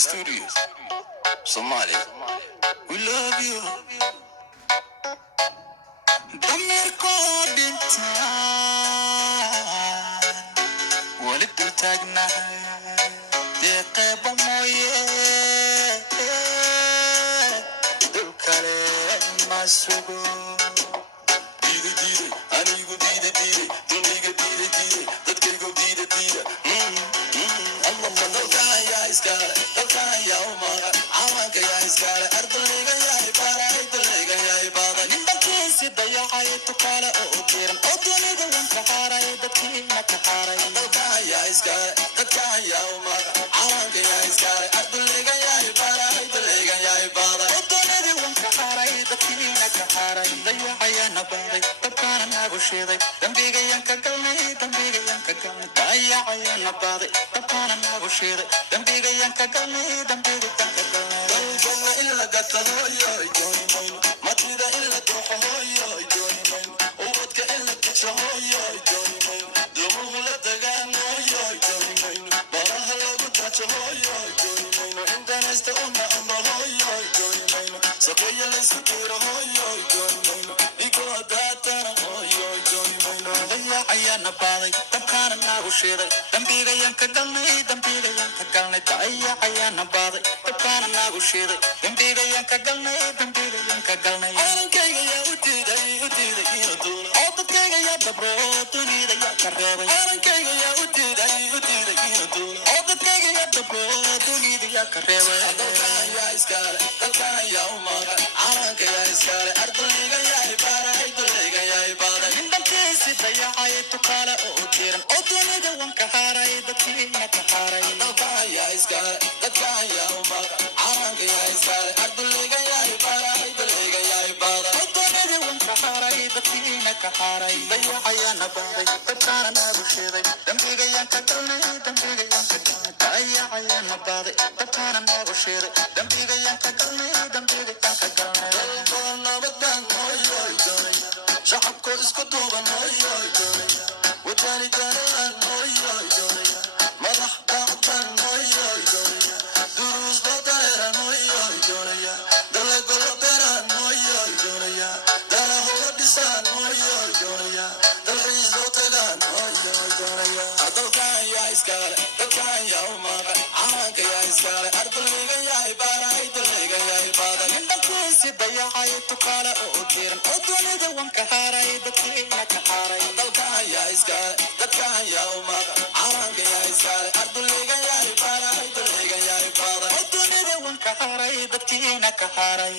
Studios, Somalia. We love you. Damirko dintaan, walid dul taagnahay, deeqeeba mooye, dul kale ma sugo. Diide diide, anigu diide diide, duniga diide diide, dadkaygo diide diide. Allah dalkan yaa iskale, dalkan yaa umaga, calanka yaa iskale, ardayga yaa ibara, ardayga yaa ibada. Ninbakiisi dayacay tukaale oo diran, oo dunida wanka haaray, dadkiina ka haaray. Dalkan yaa iskale, dalkan yaa umaga, calanka yaa iskale, ardayga yaa ibara, ardayga yaa ibada. Oo dunida wanka haaray, dadkiina ka haaray. Dayacayaana baaday, dadkaana nagu shiiday, dambigayaan ka galnay, dambigayaan ka galnay. Dayacayaana baaday, dadkaana nagu shiiday, dambigayaan ka galnay, dambigayaan ka galnay. Dalkana in la gato hooyoy dooni mayno, matida in la dooxo hooyoy dooni mayno, ubadka in la tijo hooyoy dooni mayno, dumuhu la dagaan hooyoy dooni mayno, baraha lagu dajo hooyoy dooni mayno, intanesta una amba hooyoy dooni mayno, sokeya laysku diiro hooyoy dooni mayno, nikoo daatana hooyoy dooni mayno. Dayacayaana baaday, dabkaana nagu shiiday, dambigayaan ka galnay, dambigayaan ka galnay. Dayacayaana baaday, dabkaana nagu shiiday, dambigayaan ka galnay, dambigayaan ka galnay. Calankayga yaa u diiday inuu duulo, oo dadkayga yaa dabro, dunida yaa ka reebay. Calankayga yaa u diiday inuu duulo, oo dadkayga yaa dabro, dunida yaa ka reebay. Dalkan yaa iskale, dalkan yaa umaga, calanka yaa iskale, ardayga yaa ibara, ardayga yaa ibada. Ninbankiisi dayacay tukaale oo diran, oo dunida wanka haaray, dadkiina ka haaray. Dalkan yaa iskale, dalkan yaa umaga, calanka yaa iskale, ardayga yaa ibara, ardayga yaa ibada. Oo dunida wanka haaray, dadkiina ka haaray. Dayacayaana baaday, dadkaana nagu shiiday, dambigayaan ka galnay, dambigayaan ka galnay. Dayacayaana baaday, dadkaana nagu shiiday, dambigayaan ka galnay, dambigayaan ka galnay. Dalkoo nabadaan hooyoy doonay, shacabkoo isku duuban hooyoy doonay, wadani danaan hooyoy doonay, madax daacdan hooyoy doonay, duruus dadaeran hooyoy doonaya, dalagolo beran hooyoy doonaya, dalahola dhisaan hooyoy doonaya, dalxiisoo tagaan hooyoy doonaya. Dalkan yaa iskale, dalkan yaa umaga, calanka yaa iskale, ardayga yaa ibara, ardayga yaa ibada. Ninbankiisi dayacay tukaale oo diran, oo dunida wanka haaray, dadkiina ka haaray. Dalkan yaa iskale, dalkan yaa umaga, calanka yaa iskale, ardayga yaa ibara, ardayga yaa ibada. Oo dunida wanka haaray, dadkiina ka haaray.